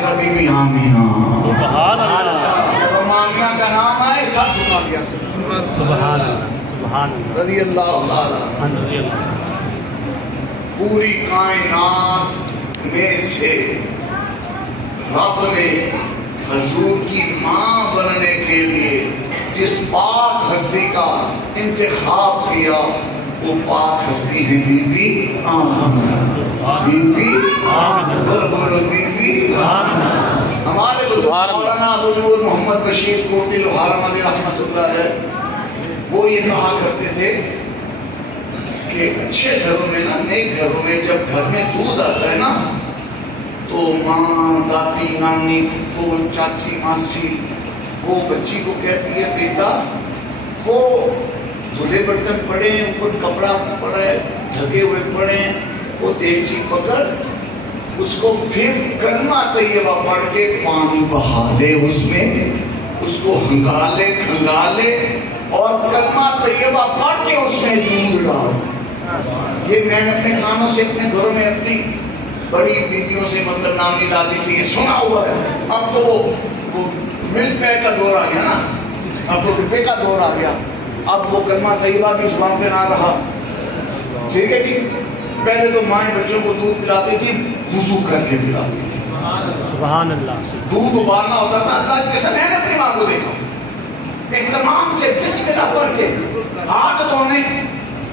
Tahira Bibi be Amina سبحان اللہ جب آمینہ کا نام آئے سب سنا دیا سبحان اللہ سبحان اللہ رضی اللہ تعالیٰ رضی اللہ پوری کائنات میں سے رب نے حضور کی ماں بننے کے لیے جس پاک ہستی کا انتخاب کیا وہ پاک ہستی ہے بی بی آمینہ بی بی بولو بی بی ہمارے بزرگ مولانا ابو نور محمد بشیر کوٹی لوہارا علیہ رحمت اللہ ہے وہ یہ کہا کرتے تھے کہ اچھے گھروں میں نا نیک گھروں میں جب گھر میں دودھ آتا ہے نا تو ماں دادی نانی پھپھو چاچی ماسی وہ بچی کو کہتی ہے بیٹا وہ دھلے برتن پڑے ہیں اوپر کپڑا پڑے ڈھکے ہوئے پڑے ہیں وہ دیگچی پکڑ اس کو پھر کلمہ طیبہ پڑھ کے پانی بہا لے اس میں اس کو ہنگالے کھنگالے اور کلمہ طیبہ پڑھ کے اس میں دودھ ڈال یہ میں نے اپنے کانوں سے اپنے گھروں میں اپنی بڑی بیٹیوں سے مطلب نامی دادی سے یہ سنا ہوا ہے اب تو وہ ملک پے کا دور آ گیا نا اب تو روپے کا دور آ گیا اب وہ کلمہ طیبہ بھی زبان پہ نہ رہا ٹھیک ہے جی پہلے تو مائیں بچوں کو دودھ پلاتی تھی وضو کر کے پلاتی تھی سبحان اللہ دودھ ابالنا ہوتا تھا اللہ کے سمے میں اپنی ماں کو دیکھا اہتمام سے جسم اللہ پڑھ کے ہاتھ دھونے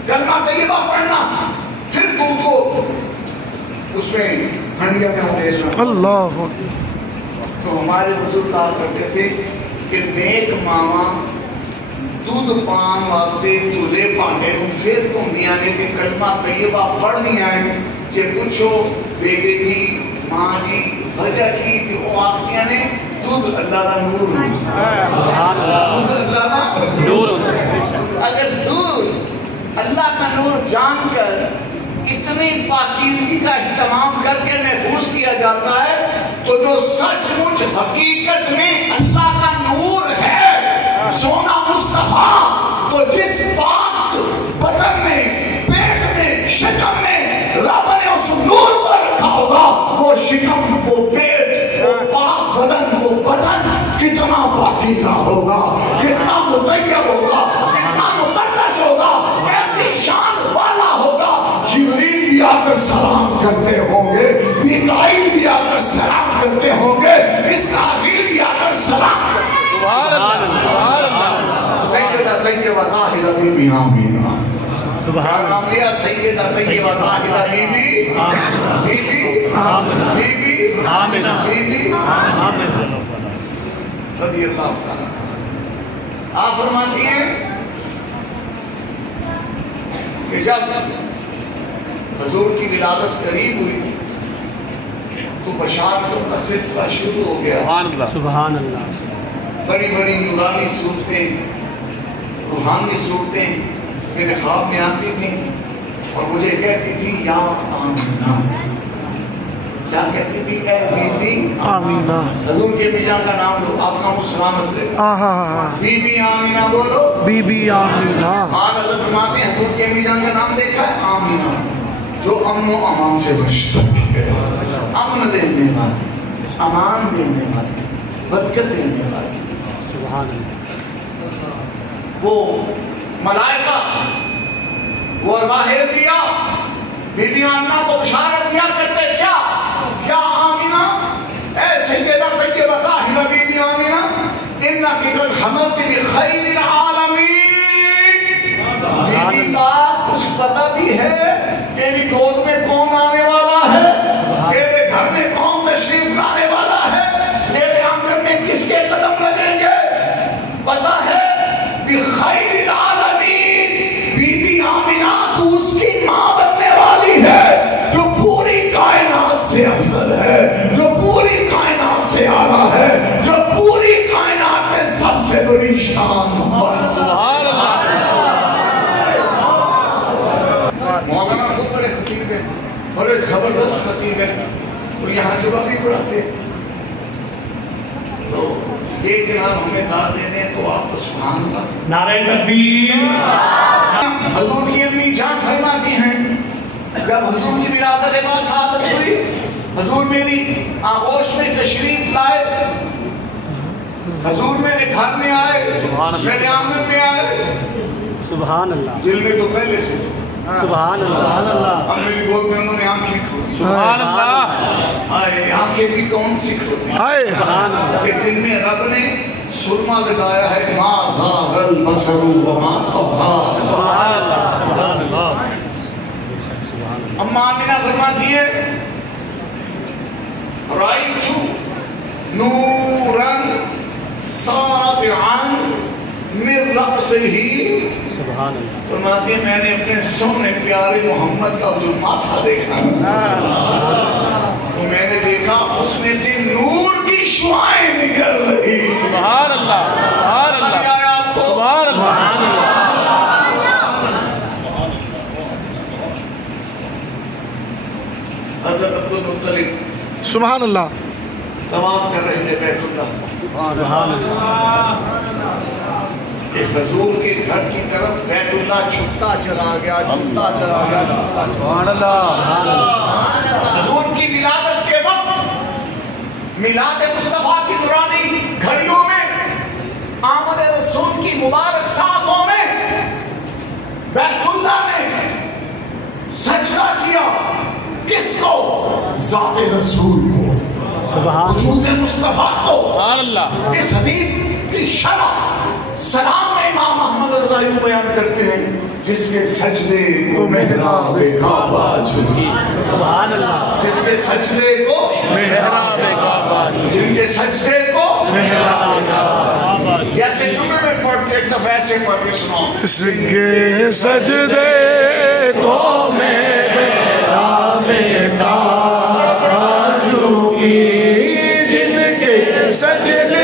کلمہ طیبہ پڑھنا پھر دودھ کو اس میں ہنڈیا میں ہوتے ہیں اللہ تو ہمارے بزرگ کہا کرتے تھے کہ نیک ماما دودھ پان واسطے دولے پانڈے کو پھر تو دیا نے کہ کلمہ طیبہ پڑھ دیا ہے جے پوچھو بیٹے جی ماں جی وجہ کی کہ وہ آخدیا نے دودھ اللہ کا نور ہے دودھ اللہ کا نور اگر دودھ اللہ کا نور جان کر اتنی پاکیزگی کا اہتمام کر کے محفوظ کیا جاتا ہے تو جو سچ مچ حقیقت میں اللہ کا نور ہے سونا مصطفیٰ تو جس پاک بدن میں پیٹ میں شکم میں رب نے اس نور کو رکھا ہوگا وہ شکم وہ پیٹ وہ پاک بدن وہ بدن کتنا پاکیزہ ہوگا کتنا مطیب ہوگا کتنا مقدس ہوگا ایسی شان والا ہوگا جبریل بھی آ کر سلام کرتے ہوں گے میکائیل بھی آ کر سلام کرتے ہوں گے اسرافیل بھی آ کر سلام کرتے ہوں گے سیدہ طیبہ طاہرہ بی بی آمینہ سبحان اللہ Syeda Tayyaba Tahira Bibi be Amina be be Amina be be Amina رضی اللہ تعالیٰ آپ فرماتی ہیں کہ جب حضور کی ولادت قریب ہوئی تو بشارتوں کا سلسلہ شروع ہو گیا سبحان اللہ بڑی بڑی نورانی صورتیں روحانی صورتیں میرے خواب میں آتی تھیں اور مجھے کہتی تھی یا آمینہ کیا کہتی تھی اے بی بی آمینہ حضور کے میجان کا نام لو آپ کا مسلامت لے بی بی آمینہ بولو بی بی آمینہ آج حضرت فرماتے ہیں حضور کے میجان کا نام دیکھا ہے آمینہ جو امن و امان سے بچتا ہے امن دینے والی امان دینے والی برکت دینے والی سبحان اللہ وہ ملائکہ وہ ارواح دیا بی بی آمینہ کو بشارت دیا کرتے کیا آمینہ اے سیدہ طیبہ طاہرہ بی بی آمینہ انکی قد حملت بخیر العالمین بی بی پاک کچھ پتہ بھی ہے تیری گود میں کون آنے والا ہے تیرے گھر میں کون تشریف لانے والا ہے تیرے آنگن میں کس کے قدم لگیں گے پتہ ہے بخیر العالمین بی بی آمینہ تو اس کی ماں بننے والی ہے جو پوری کائنات سے افضل ہے جو پوری کائنات سے اعلیٰ ہے جو پوری کائنات میں سب سے بڑی شان سبحان اللہ مولانا خود بڑے خطیب ہیں بڑے زبردست خطیب ہیں تو یہاں جمعہ بھی پڑھاتے تو یہ جناب ہمیں داد دے دیں تو آپ تو سبحان اللہ نعرہ تکبیر حضور کی امی جان فرماتی ہیں جب حضور کی ولادت با سعادت ہوئی حضور میری آغوش میں تشریف حضور میرے گھر میں آئے، میرے آنگن میں آئے، سبحان اللہ، دل میں تو پہلے سے تھے، سبحان اللہ، اب میری گود میں انہوں نے آنکھیں کھولی، سبحان اللہ، آئے آنکھیں بھی کون سی کھولی سبحان اللہ، کہ جن میں رب نے سرما لگایا ہے، ما زاغ البصر وما طغى، سبحان اللہ، سبحان اللہ، اما آمینہ فرماتی ہے رأیت نورا ساطعا من رأسه، سبحان اللہ، فرماتی ہے میں نے اپنے سونے پیارے محمد کا جو ماتھا دیکھا تو میں نے دیکھا اس میں سے نور کی شعائیں نکل رہی، سبحان اللہ، سبحان اللہ، سبحان اللہ، حضرت عبدالمطلب سبحان اللہ، طواف کر رہے تھے بیت اللہ، سبحان اللہ، کہ حضور کے گھر کی طرف بیت اللہ چھپتا چلا گیا، چھپتا چلا گیا، چھپتا چلا گیا۔ حضور کی ولادت کے وقت میلاد مصطفیٰ کی دورانی گھڑیوں میں، آمد رسول کی مبارک ساعتوں میں بیت اللہ نے سجدہ کیا، کس کو؟ ذات رسول کو، وجود مصطفیٰ کو۔ سبحان اللہ، اس حدیث کی شرح سلام میں امام احمد رضا یوں بیان کرتے ہیں، جس کے سجدے کو محراب کعبہ جھکی، سبحان اللہ، جس کے سجدے کو محراب کعبہ، جن کے سجدے کو محراب کعبہ، جیسے جمعے میں پڑھ کے ایک دفعہ ایسے پڑھ کے سناؤ، اس کے سجدے کو محراب کعبہ جھکی، جن کے سجدے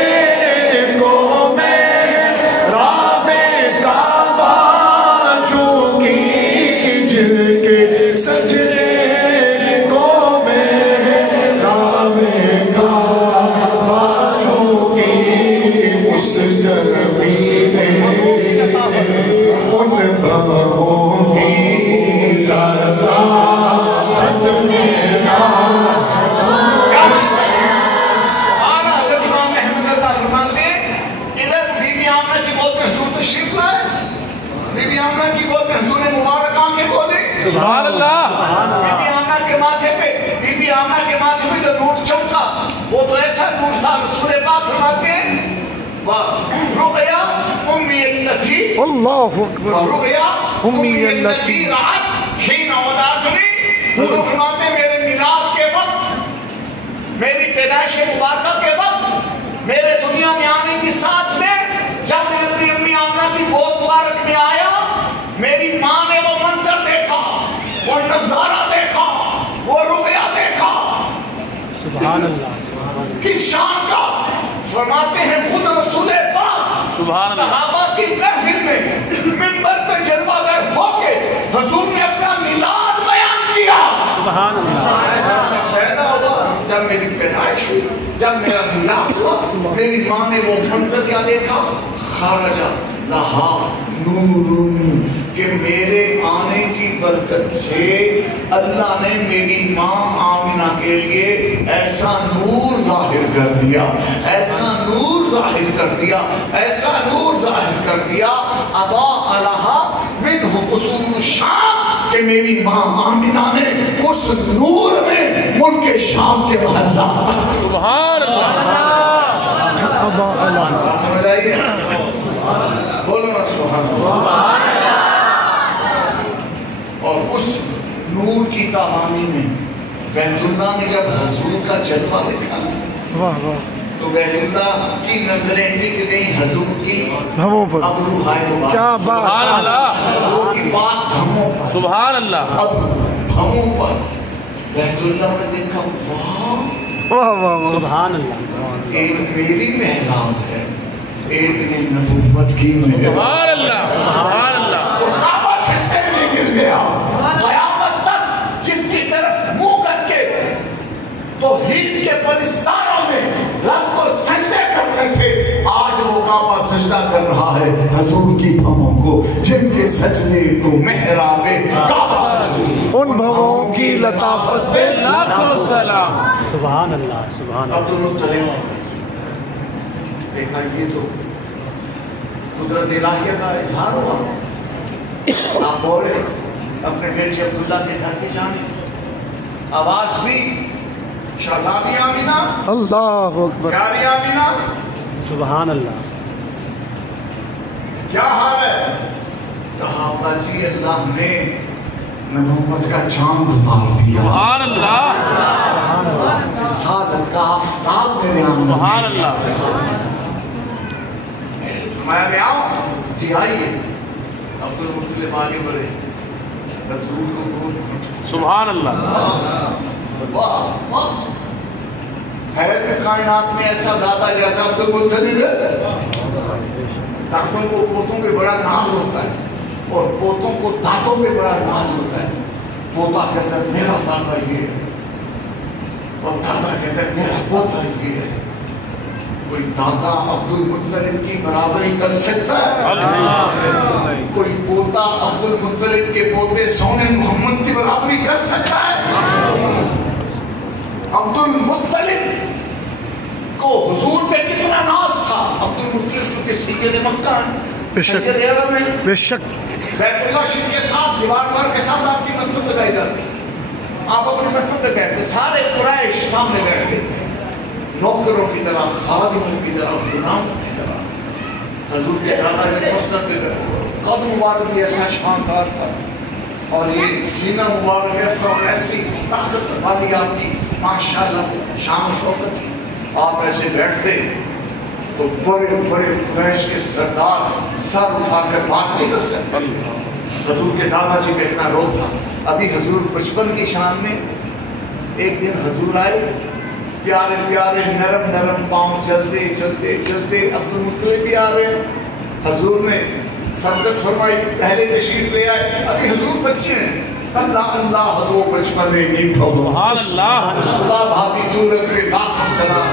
سبحان اللہ، بی بی آمنہ کے ماتھے پہ، بی بی آمنہ کے ماتھے پہ جو نور چمکا وہ تو ایسا نور تھا، رسول پاک فرماتے ہیں رُقْيَا أُمِّي الَّتِي اللہ اکبر، رُقْيَا أُمِّي أُمِّي الَّتِي الَّتِي رَعَتْ حِينَ وَدَعَتْنِي، حضور فرماتے ہیں میرے میلاد کے وقت، میری پیدائش مبارکہ کے وقت، میرے دنیا میں آنے کی ساتھ میں جب میں اپنی امی آمنہ کی گود مبارک میں آیا، میری ماں نے وہ منظر دیکھا، وہ نظارہ دیکھا، وہ رؤیا دیکھا، سبحان اللہ، کس شان کا؟ فرماتے ہیں خود رسول پاک صحابہ کی محفل میں منبر پہ جلوہ گر ہو کے حضور نے اپنا میلاد بیان کیا، سبحان اللہ، جب میں پیدا ہوا، جب میری پیدائش ہوئی، جب میرا میلاد ہوا، میری ماں نے وہ منظر کیا دیکھا؟ خرج لہا نور، کہ میرے آنے کی برکت سے اللہ نے میری ماں آمنہ کے لیے ایسا نور ظاہر کر دیا، ایسا نور ظاہر کر دیا، ایسا نور ظاہر کر دیا، اضاء لہا منہ قصور الشام، کہ میری ماں آمنہ نے اس نور میں ملک شام کے محلات، سبحان اللہ، سمجھ آئیے؟ بولو نا سبحان اللہ۔ اور اس نور کی تابانی میں بیت اللہ نے جب حضور کا جلوہ دیکھا واہ واہ، تو بیت اللہ کی نظریں ٹک گئی حضور کی ہموں پر، ابروہائے مبارک، کیا بات، سبحان اللہ، حضور کی بات ہموں پر، سبحان اللہ، اب ہموں پر بیت اللہ نے دیکھا، واہ، واہ واہ واہ، سبحان اللہ، ایک میری محراب ہے، ایک نے نبوت کی محراب، سبحان اللہ، سبحان اللہ، تو کعبہ سجدے میں گر گیا، قیامت تک جس کی طرف منہ کر کے توحید کے پرستاروں میں رب کو سجدے کرتے تھے، آج وہ کعبہ سجدہ کر رہا ہے حضور کی بھووں کو، جن کے سجدے کو محراب کعبہ، ان بھووں کی لطافت پہ لاکھوں سلام، سبحان اللہ، سبحان اللہ، عبدالمطلب دیکھا یہ تو قدرت الہیہ کا اظہار ہوا. آپ بولے اپنے بیٹے عبداللہ کے گھر کی جانے, آواز بھی شہزادی آمینہ, اللہ اکبر. پیاری آمینہ, سبحان اللہ. کیا حال ہے؟ کہا ابا جی اللہ نے نبوت کا چاند اتار دیا, سبحان اللہ. رسالت کا آفتاب میرے آنگن میں. سبحان اللہ. میں آؤں؟ جی آئیے. عبدالمطلب آگے بڑھے, رسول کو گود پھٹ. سبحان اللہ. واہ واہ, ہے کہ کائنات میں ایسا دادا جیسا عبدالمطلب ہے؟ دادوں کو پوتوں پہ بڑا ناز ہوتا ہے اور پوتوں کو دادوں پہ بڑا ناز ہوتا ہے. پوتا کہتا ہے میرا دادا یہ ہے اور دادا کہتا ہے میرا پوتا یہ ہے. کوئی دادا عبدالمطلب کی برابری کر سکتا ہے؟ کوئی پوتا عبدالمطلب کے پوتے سونے محمد کی برابری کر سکتا ہے؟ عبدالمطلب کو حضور پہ کتنا ناز تھا. عبدالمطلب چونکہ سید مکہ ہیں, سید عرب ہیں, بے شک. بیت اللہ شریف کے ساتھ دیوار پر کے ساتھ آپ کی مسجد لگائی جاتی. آپ اپنی مسجد میں بیٹھتے, سارے قریش سامنے بیٹھتے, نوکروں کی طرح, خادموں کی طرح, غلاموں کی طرح. حضور کے دادا کے مسجد پہ قد مبارک بھی ایسا شاندار تھا اور یہ سینہ مبارک ایسا اور ایسی طاقت والی آپ کی ماشاءاللہ شان و شوکت تھی. آپ ایسے بیٹھتے تو بڑے بڑے قریش کے سردار سر اٹھا کر بات نہیں کر سکتے. حضور کے دادا جی کا اتنا روح تھا. ابھی حضور بچپن کی شان میں ایک دن حضور آئے, پیارے پیارے نرم نرم پاؤں, چلتے چلتے چلتے عبدالمطلب بھی آ رہے ہیں. حضور نے سبقت فرمائی, پہلے تشریف لے آئے. ابھی حضور بچے ہیں. اللہ اللہ دو بچپن میں نہیں پھوڑو, سبحان اللہ. خدا بھاتی صورت میں لاکھ سلام.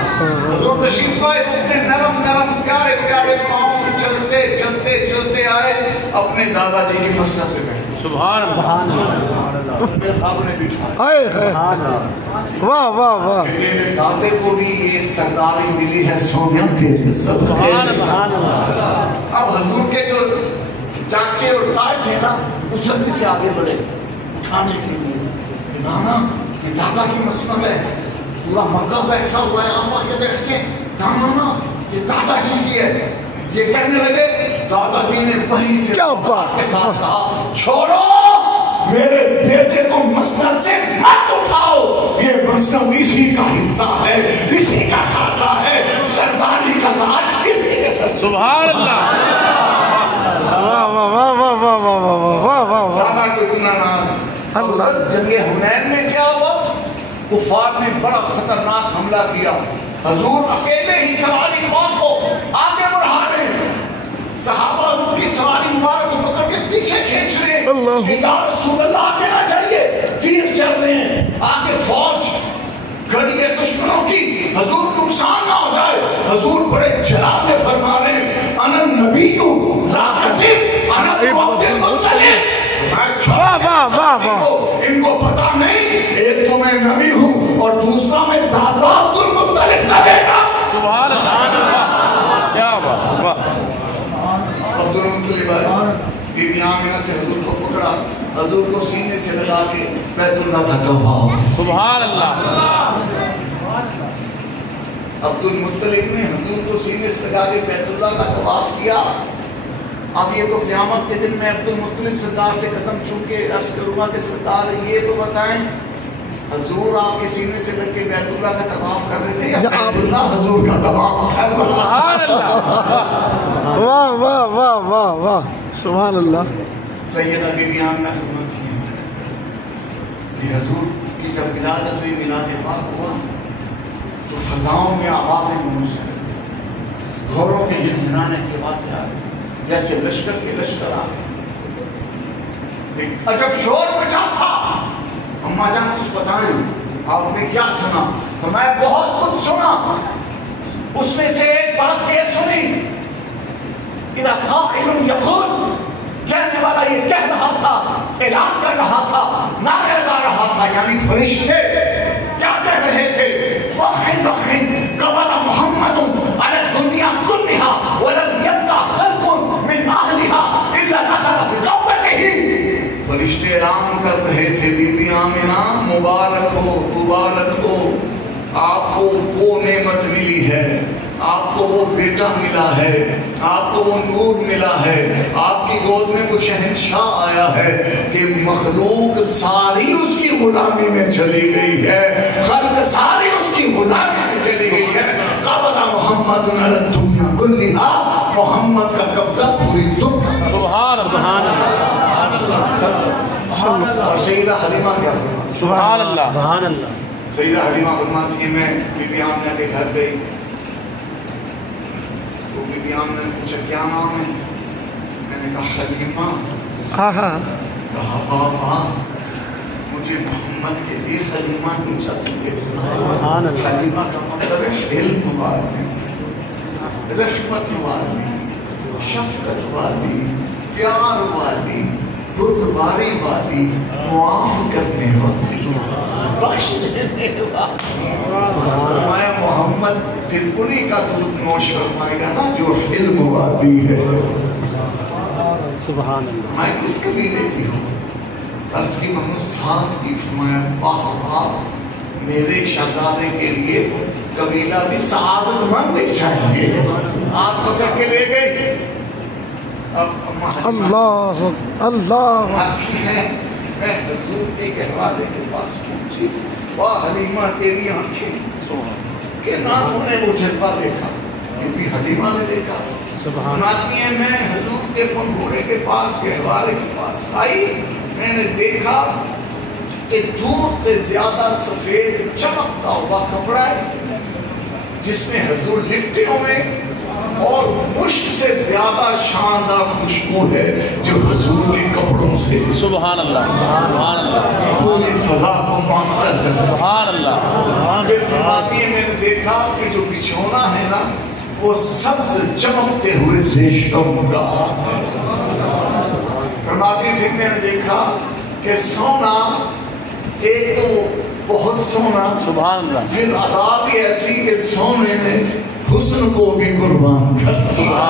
حضور تشریف لائے, اپنے نرم نرم پیارے پیارے پاؤں چلتے چلتے چلتے آئے, اپنے دادا جی کی مسجد پہ بیٹھے. سبحان اللہ. صاحب نے بٹھایا. واہ واہ واہ. میرے دادے کو بھی یہ سرداری ملی ہے سونیا تیرے صدقے. اب حضور کے جو چاچے اور تائے تھے نا, اس جلدی سے آگے بڑھے اٹھانے کے لیے. نانا یہ دادا کی مسند ہے, پورا مکہ بیٹھا ہوا ہے, آپ آگے بیٹھ کے نانا یہ دادا جی کی ہے. یہ کہنے لگے, دادا جی نے وہیں سے کے ساتھ کہا چھوڑو میرے بیٹے کو مسند سے مت اٹھاؤ, یہ مسند اسی کا حصہ ہے, اسی کا خاصہ ہے, سرداری کا تاج اسی کے سر. سبحان اللہ. واہ واہ واہ واہ واہ واہ واہ واہ. دادا کو اتنا ناز. جنگ حنین میں کیا ہوا, کفار نے بڑا خطرناک حملہ کیا. حضور اکیلے ہی سواری مبارک کو آگے بڑھا رہے ہیں, صحابہ حضور کی سواری مبارک کو پکڑ کے پیچھے کھینچ رہے ہیں کہ یا رسول اللہ آگے نہ جائیے, تیر چل رہے ہیں, آگے فوج کھڑی ہے دشمنوں کی, حضور نقصان نہ ہو جائے. حضور بڑے جلال میں فرما رہے ہیں انا نبی لا کذب انا عبد المطلب. ان کو پتا نہیں, ایک تو میں نبی ہوں اور دوسرا میں دادا عبدالمطلب کا بیٹا. سبحان اللہ. کیا بات. عبدالمطلب آئے, بی بی آمینہ سے حضور کو پکڑا, حضور کو سینے سے لگا کے بیت اللہ کا طواف. سبحان اللہ. عبدالمطلب نے حضور کو سینے سے لگا کے بیت اللہ کا طواف کیا. اب یہ تو قیامت کے دن میں عبدالمطلب سرکار سے قدم چھو کے عرض کروں گا کہ سرکار یہ تو بتائیں حضور آپ کے سینے سے لگ کے بیت اللہ کا طواف کر رہے تھے یا بیت اللہ حضور کا طواف کر رہا؟ واہ واہ واہ واہ واہ. سبحان اللہ. سیدہ بی بی آمنہ فرماتی ہیں کہ حضور کی جب ولادت ہوئی, میلاد پاک ہوا, تو فضاؤں میں آوازیں گونج رہی, گھروں کے ہنہنانے کی آوازیں آ رہی, جیسے لشکر کے لشکر آ رہے. عجب شور مچا تھا. اماں جان کچھ بتائیں آپ نے کیا سنا؟ تو میں بہت کچھ سنا. اس میں سے ایک بات یہ سنی, اذا قائل یقول, کہنے والا یہ کہہ رہا تھا, اعلان کر رہا تھا, نعرے لگا رہا تھا, یعنی فرشتے کیا کہہ رہے تھے؟ وَخِنْ وَخِنْ قَبَلَ مُحَمَّدٌ عَلَى الدُّنْيَا وہ نعمت ملی ہے، آپ کو وہ بیٹا ملا ہے، آپ کو وہ نور ملا ہے، آپ کی گود میں وہ شہنشاہ آیا ہے کہ مخلوق ساری اس کی غلامی میں چلی گئی ہے، خلق ساری اس کی غلامی میں چلی گئی ہے۔ قبض محمد علی الدنیا کلھا، محمد کا قبضہ پوری دنیا۔ سبحان اللہ، اور سیدہ حلیمہ کیا فرماتی؟ سبحان اللہ، سبحان اللہ۔ سیدہ حلیمہ فرماتی ہے میں بی بی آمنہ کے گھر گئی تو بی بی آمنہ نے پوچھا کیا نام ہے؟ میں نے کہا حلیمہ۔ کہا بابا مجھے محمد کے لیے حلیمہ نہیں چاہیے۔ حلیمہ کا مطلب ہے علم والی، رحمت والی، شفقت والی، پیار والی، بردباری والی، معاف کرنے والی، بخش دینے والی۔ فرمایا محمد پھر انہی کا دودھ نوش فرمائے گا نا جو علم والی ہے۔ سبحان اللہ۔ میں کس قبیلے کی ہوں؟ عرض کی محمد ساتھ کی۔ فرمایا واہ واہ، میرے شہزادے کے لیے قبیلہ بھی سعادت مند چاہیے۔ آپ پکڑ کے لے گئے۔ اللہ اللہ آتی ہے، میں حضور کے گہوالے کے پاس پہنچی، واہ حلیمہ تیری آنکھیں کہ ناموں نے وہ جلوہ دیکھا، یہ بھی حلیمہ نے دیکھا۔ فرماتی ہیں میں حضور کے پنگھوڑے کے پاس گہوالے کے پاس آئی، میں نے دیکھا کہ دودھ سے زیادہ سفید چمکتا ہوا کپڑا ہے جس میں حضور لپٹے ہوئے، اور مشک سے زیادہ شاندار خوشبو ہے جو حضور کے کپڑوں سے سبحان اللہ، سبحان اللہ، پوری فضا کو معطر کر دیا۔ سبحان اللہ۔ پھر فرماتی ہے میں نے دیکھا کہ جو بچھونا ہے نا وہ سبز چمکتے ہوئے ریشم کا ہے۔ فرماتی ہے پھر میں نے دیکھا کہ سونا ایک تو بہت سونا، سبحان اللہ، پھر ادا بھی ایسی کہ سونے نے حسن کو بھی قربان کر دیا۔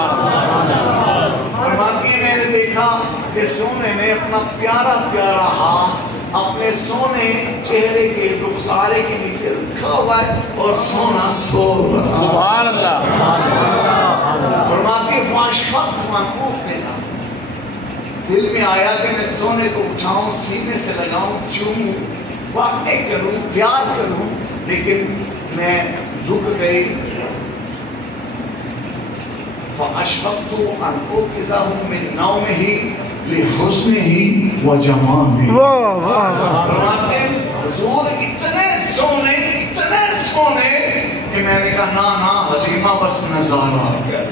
فرماتی ہے میں نے دیکھا کہ سونے نے اپنا پیارا پیارا ہاتھ اپنے سونے چہرے کے رخسارے کے نیچے رکھا ہوا ہے اور سونا سو رہا۔ سبحان اللہ۔ فرماتی ہے فاشفقت منقوف دینا، دل میں آیا کہ میں سونے کو اٹھاؤں، سینے سے لگاؤں، چوموں، واقع کروں، پیار کروں، لیکن میں رک گئی۔ فَأَشْفَقْتُ أَنْ أُوقِظَهُ مِنْ نَوْمِهِ لِحُسْنِهِ وَجَمَالِهِ۔ فرماتے ہیں حضور اتنے سونے کہ میں نے کہا نا حلیمہ بس نظارہ کر،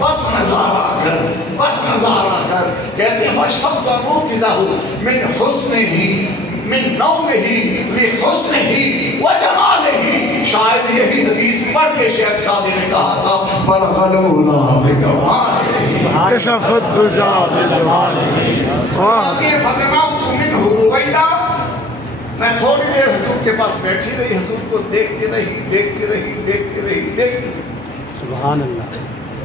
بس نظارہ کر، بس نظارہ کر۔ کہتے ہیں فَأَشْفَقْتُ أَنْ أُوقِظَهُ مِنْ حُسْنِهِ من نومه لحسنه وجماله۔ شاید یہی حدیث پڑھ کے شیخ سعدی نے کہا تھا بلغلونا بکمالہ کشف الدجى بجماله۔ فَتَنَوْتُ مِنْهُ رُوَيْدًا، میں تھوڑی دیر حضور کے پاس بیٹھی رہی، حضور کو دیکھتی رہی۔ سبحان اللہ،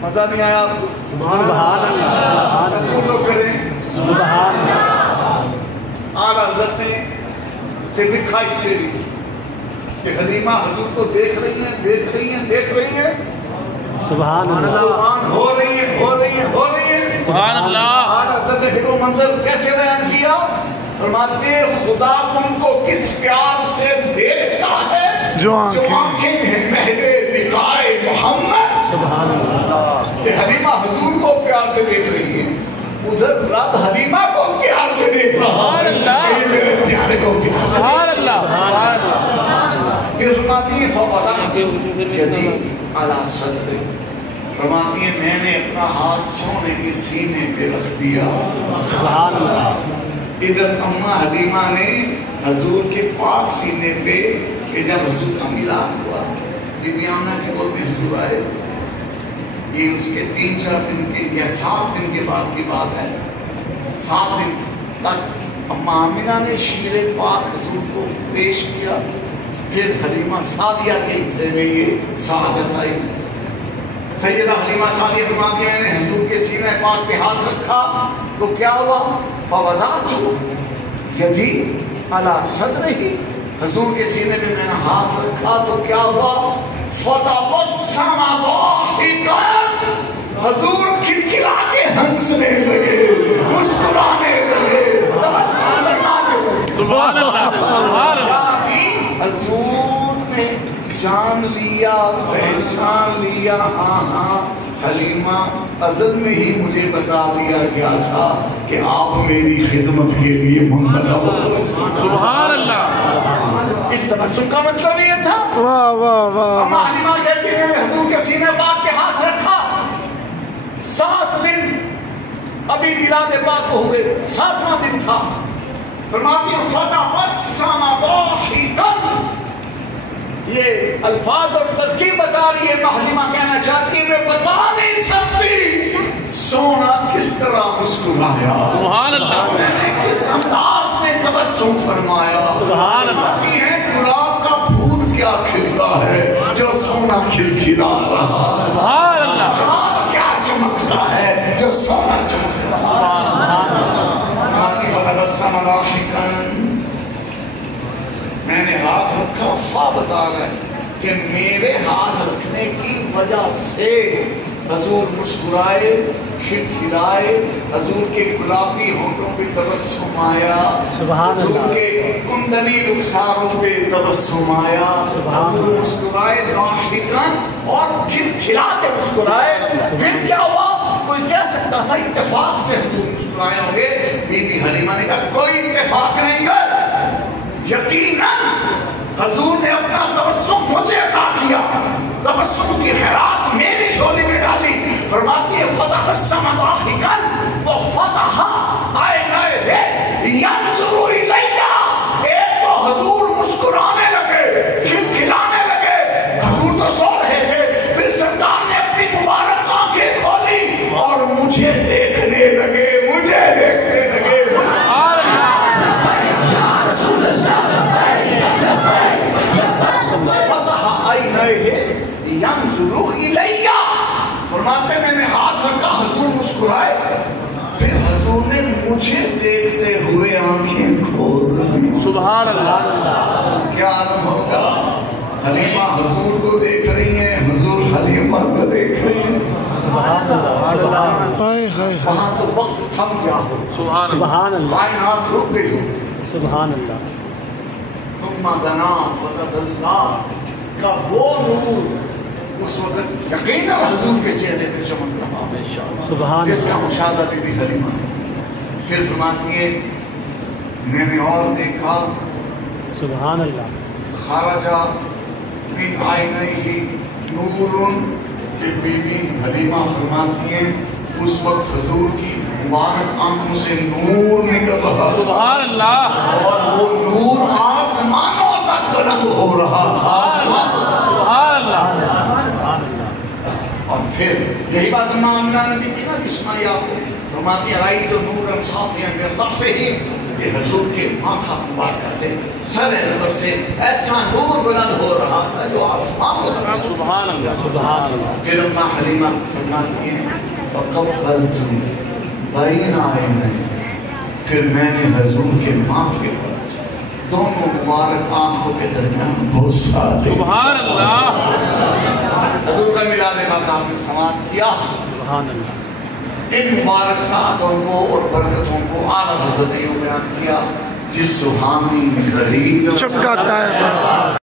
مزہ نہیں آیا آپ کو؟ سبحان اللہ، سکون لوگ کریں۔ سبحان اللہ۔ اعلیٰ حضرت نے دکھا اس کے لیے کہ حلیمہ حضور کو دیکھ رہی ہیں، سبحان اللہ، قربان ہو رہی ہیں۔ سبحان اللہ۔ اعلیٰ حضرت نے پھر وہ منظر کیسے بیان کیا؟ فرماتے ہیں خدا ان کو کس پیار سے دیکھتا ہے جو آنکھیں ہیں پہلے لقائے محمد۔ سبحان اللہ۔ کہ حلیمہ حضور کو پیار سے دیکھ رہی ہے، ادھر رب حلیمہ کو پیار سے دیکھ رہا ہے، یہ میرے پیارے کو پیار سے۔ سبحان اللہ، سبحان اللہ۔ پھر فرماتی ہے فوضعت یدی علی صدری، فرماتی ہے میں نے اپنا ہاتھ سونے کے سینے پہ رکھ دیا۔ سبحان اللہ۔ ادھر اماں حلیمہ نے حضور کے پاک سینے پہ، کہ جب حضور کا میلاد ہوا بی بی آمنہ کی گود میں حضور آئے، یہ اس کے 3-4 دن کے یا 7 دن کے بعد کی بات ہے، 7 دن تک اماں آمنہ نے شیر پاک حضور کو پیش کیا، پھر حلیمہ سعدیہ کے حصے میں یہ سعادت آئی۔ سیدہ حلیمہ سعدیہ فرماتی ہیں میں نے حضور کے سینے پاک پہ ہاتھ رکھا تو کیا ہوا؟ فوضعت یدی علی صدرہ، حضور کے سینے پہ میں نے ہاتھ رکھا تو کیا ہوا؟ فتبسم ضاحكا، حضور کھلکھلا کے ہنسنے لگے، مسکرانے لگے، تبسم فرمانے لگے. سبحان اللہ سبحان اللہ. حضور نے جان لیا، پہچان لیا. ہاں حلیمہ ازل میں ہی مجھے بتا دیا گیا تھا کہ آپ میری خدمت کے لیے منتخب ہو. سبحان اللہ. اس تبسم کا مطلب یہ تھا. واہ واہ واہ. اما حلیمہ کہتی ہے میں نے حضور کے سینے پاک پہ ہاتھ رکھا، 7 دن ابھی میلاد پاک کو ہوئے، 7واں دن تھا. فرماتی ہیں فتبسم ضاحکا. یہ الفاظ اور ترکیب بتا رہی ہے. حلیمہ کہنا چاہتی ہے میں بتا نہیں سکتی سونا کس طرح مسکرایا، سبحان اللہ. میں نے کس انداز میں تبسم فرمایا. سبحان اللہ. کہتی ہے گلاب کا پھول کیا کھلتا ہے جو سونا کھلکھلا رہا، سبحان اللہ. چاند کیا چمکتا ہے جو سونا چمک رہا. فتبسم ضاحکا. میں نے ہاتھ رکھا. فا بتا رہا ہے کہ میرے ہاتھ رکھنے کی وجہ سے حضور مسکرائے، کھلکھلائے. حضور کے گلابی ہونٹوں پہ تبسم آیا، حضور کے کندنی رخساروں پہ تبسم آیا. حضور مسکرائے ضاحکا اور کھلکھلا کے مسکرائے. پھر کیا ہوا؟ کوئی کہہ سکتا تھا اتفاق سے حضور مسکرائے ہوں گے. بی بی حلیمہ نے کہا کوئی اتفاق نہیں ہے، یقیناً حضور نے اپنا تبسم مجھے عطا کیا، تبسم کی خیرات میری جھولی میں ڈالی. فرماتی ہے فتبسم ضاحکا وفتح عینیہ ینظر الیہ. ایک تو حضور مسکرانے لگے، کھلکھلانے لگے، حضور تو سو رہے تھے. پھر سرکار نے اپنی مبارک آنکھیں کھولی اور مجھے دیکھنے لگے، مجھے دیکھنے لگے. فتح عینیہ ینظر الیہ. فرماتے میں نے ہاتھ رکھا، حضور مسکرائے، پھر حضور نے مجھے دیکھتے ہوئے آنکھیں کھول دی. سبحان اللہ. کیا عالم ہوگا. حلیمہ حضور کو دیکھ رہی ہیں، حضور حلیمہ کو دیکھ رہی ہیں. ہائے ہائے. وہاں تو وقت تھم گیا ہو، سبحان اللہ. کائنات رک گئی ہو. سبحان اللہ. ثم دنا فتدلی کا وہ نور اس وقت یقیناً حضور کے چہرے پہ چمک رہا، سبحان جس کا اللہ. مشاہدہ بی بی حلیمہ نے. پھر فرماتی ہے میں نے اور دیکھا سبحان اللہ. خارجہ من عینیہ نور. کہ بی بی حلیمہ فرماتی ہیں اس وقت حضور کی مبارک آنکھوں سے نور نکل رہا تھا، سبحان اللہ. اور وہ نور آسمانوں تک بلند ہو رہا تھا. سبحان اللہ. اور پھر یہی بات امام نبی کی نا اسماعیل آپ کو فرماتی ہے رائی تو نور ساتھیاں میرے رب سے ہی کہ حضور کے ماتھا مبارکہ سے سر نظر سے ایسا نور بلند ہو رہا تھا جو آسمان تک. سبحان اللہ. سبحان اللہ. پھر اما حلیمہ فرماتی ہیں فقبلت بین عینیہ. پھر میں نے حضور کے ماتھے پر دونوں مبارک آنکھوں کے درمیان بوسہ دیا. سبحان اللہ. حضور کا میلاد پاک آپ نے سماعت کیا. سبحان اللہ. ان مبارک ساعتوں کو اور برکتوں کو اعلیٰ حضرت نے بیان کیا جس سبحانی گھڑی چمکاتا ہے.